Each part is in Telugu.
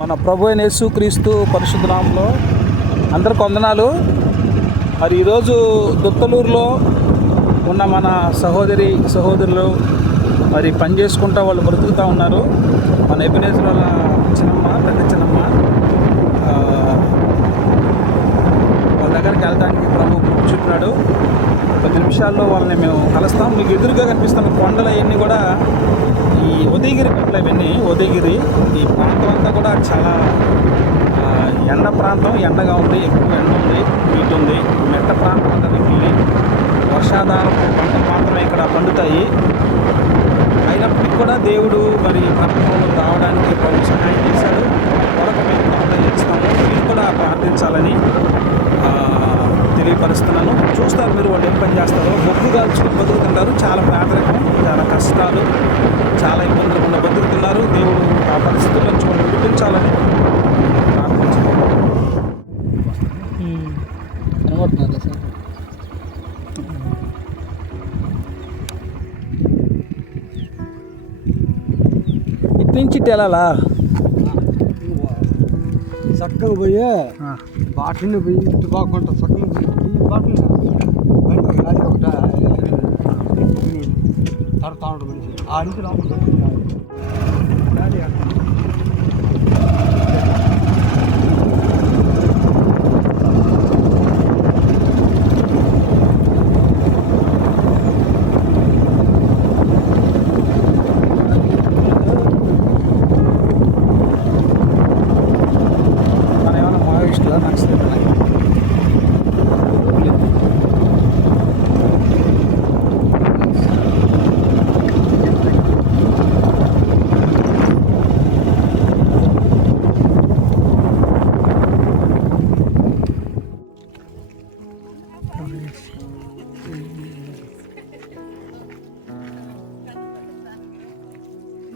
మన ప్రభు అయిన యేసు క్రీస్తు పరిశుద్ధ అందరికి వందనాలు. మరి ఈరోజు దుత్తలూరులో ఉన్న మన సహోదరి సహోదరులు మరి పని చేసుకుంటా వాళ్ళు బ్రతుకుతూ ఉన్నారు. మన ఎబినేజర్ వాళ్ళ చిన్నమ్మ పెద్ద చిన్నమ్మ వాళ్ళ దగ్గరికి వెళ్ళడానికి ప్రభు కూర్చుంటున్నాడు. కొద్ది నిమిషాల్లో వాళ్ళని మేము కలుస్తాం. మీకు ఎదురుగా కనిపిస్తున్న కొండలు అవన్నీ కూడా ఈ ఉదయగిరి కొండలు ఇవన్నీ ఉదయగిరి ఈ ప్రాంతం అంతా కూడా చాలా ఆ, ఎండ ప్రాంతం ఎండగా ఉంది ఎక్కువ ఎండ ఉంది నీటి ఉంది మెట్ట ప్రాంతం అంతా వీటిని వర్షాధారం పంటలు మాత్రమే ఇక్కడ పండుతాయి. అయినప్పటికీ కూడా దేవుడు మరి ప్రపంచంలో రావడానికి ప్రభు సహాయం చేశాడు. కొరకు మేము ప్రార్థన చేస్తాము. మీరు కూడా ప్రార్థించాలని తెలియపరుస్తున్నాను. చూస్తారు మీరు వాళ్ళు ఏం పని చేస్తారో. బొగ్గు కాల్చుకుని బతుకుతున్నారు చాలా పేదరికం చాలా కష్టాలు చాలా ఇబ్బందులు ఉన్న బతుకుతున్నారు. దేవుడు ఆ పరిస్థితుల నుంచి వాళ్ళు విడిపించాలని కనబడుతున్నారు సార్ ఇటు నుంచి ఇటు వెళ్ళాలా చక్కగా పోయి బాటిని పోయి ఇటు బాగుంటా చక్కగా పోయి ఈ బాటిని బండి ఒక లారీ ఒకటి తడతా ఉంటుంది మనిషి ఆ నుంచి లోపల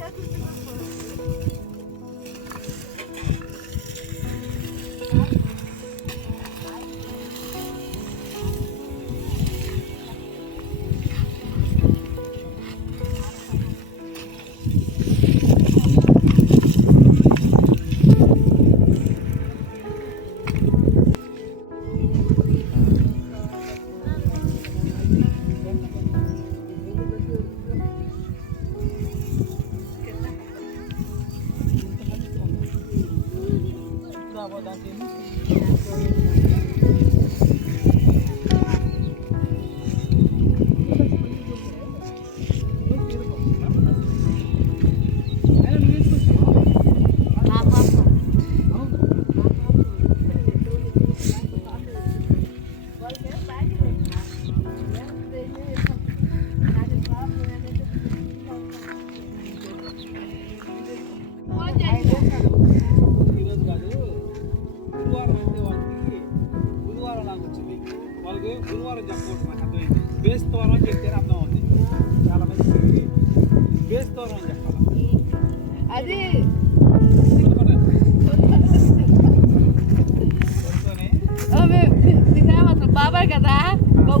aku tengah ఈరోజు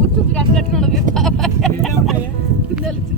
ఉచ్చు కట్టుకున్నాడు మీ బాబాయ్ తెలుసు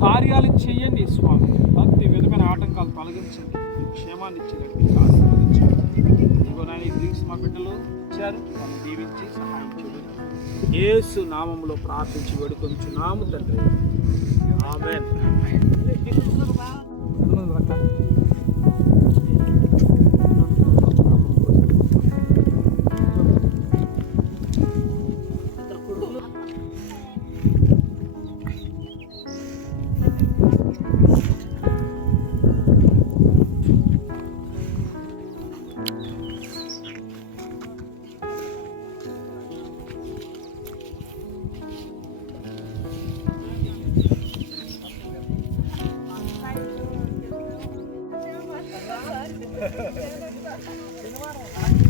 కార్యాలు చేయండి స్వామి. భక్తి విధమైన ఆటంకాలు తొలగించండి. క్షేమాన్ని ఇచ్చేటట్టు ఇదిగో ఇచ్చారు ఏసు నామంలో ప్రార్థించి వేడుకొంచున్నాము తండ్రి. Thank you.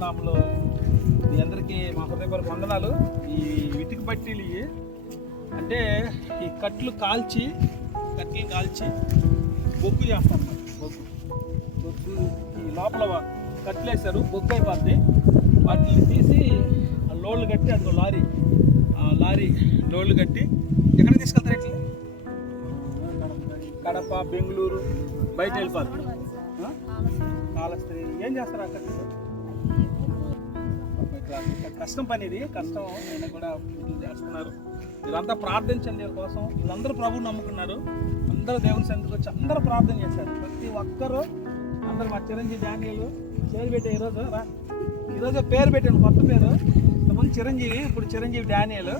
నామములో మీ అందరికీ మా హృదయపూర్వక వందనాలు. ఈ ఇటుక పట్టీలు ఇవి. అంటే ఈ కట్లు కాల్చి కట్లు కాల్చి బొగ్గు చేస్తాం బొగ్గు. బొగ్గు ఈ లోపల కట్లు వేశారు బొగ్గు అయిపోద్ది. వాటిని తీసి ఆ లోళ్ళు కట్టి అదిగో లారీ. ఆ లారీ లోళ్ళు కట్టి ఎక్కడ తీసుకెళ్తారు ఇట్లా కడప బెంగళూరు బయట వెళ్ళిపోతారు? కాలస్త్రీ ఏం చేస్తారు అక్కడ కష్టం పని ఇది. కష్టం నేను కూడా చేస్తున్నారు. మీరంతా ప్రార్థించండి కోసం వీళ్ళందరూ ప్రభు నమ్ముకున్నారు. అందరూ దేవుని సందుకు వచ్చి అందరూ ప్రార్థన చేశారు. ప్రతి ఒక్కరూ అందరూ మా చిరంజీవి డానియలు పేరు పెట్టే ఈరోజు రా. ఈరోజు పేరు పెట్టాను కొత్త పేరు. ఇంతకుముందు చిరంజీవి ఇప్పుడు చిరంజీవి డానియల్.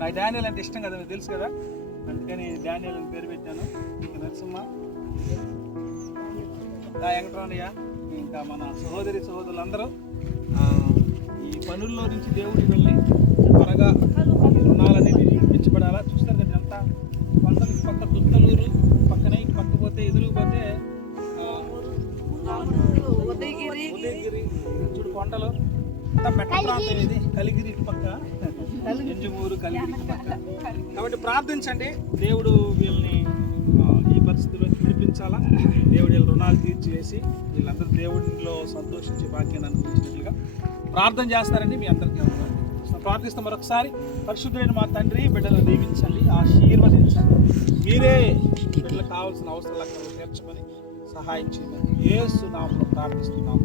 నాకు డానియల్ అంటే ఇష్టం కదా మీకు తెలుసు కదా? అందుకని డానియల్ అని పేరు పెట్టాను. నరసింహ ఇంకా వెంకటరమణయ్య ఇంకా మన సహోదరి సహోదరులందరూ ఆ, ఈ పనుల్లో నుంచి దేవుడికి వెళ్ళి త్వరగా రుణాలనేది విడిపించబడాలా చూస్తారు కదా ఎంత కొండలు పక్క తుత్తలూరు పక్కనే ఇటు పక్క పోతే ఎదురుకు పోతే ఆ, ఉదయగిరి. ఉదయగిరి చూడు కొండలు. అంతా మెట్ట ప్రాంతం ఇది. కలిగిరి ఇటు పక్క. ఎంజమూరు కలిగిరి పక్క. కాబట్టి ప్రార్థించండి. దేవుడు వీళ్ళని పరిస్థితిలో దేవుడి దేవుడు వీళ్ళ రుణాలు తీర్చివేసి వీళ్ళందరూ దేవుడిలో సంతోషించే భాగ్యాన్ని అనుభవించినట్లుగా ప్రార్థన చేస్తారని మీ అందరికీ ప్రార్థిస్తే ప్రార్థిస్తాం మరొకసారి. పరిశుద్ధులైన మా తండ్రి బిడ్డలు దీవించండి ఆశీర్వదించండి. మీరే బిడ్డలకు కావాల్సిన అవసరాలు అక్కడ తీర్చమని సహాయం చేయమని ఏసు నామలో ప్రార్థిస్తున్నాము